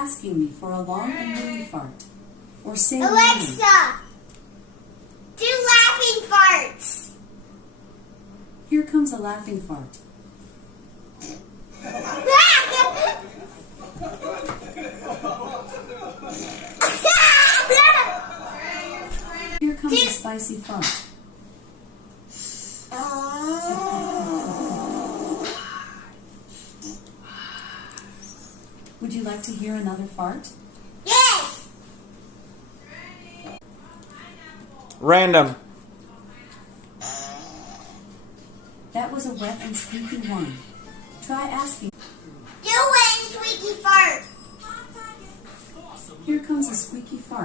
asking me for a long and windy fart. Or say Alexa, do laughing farts. Here comes a laughing fart. Here comes a spicy fart. Would you like to hear another fart? Yes. Random. That was a wet and squeaky one. Try asking. Do it, squeaky fart. Here comes a squeaky fart.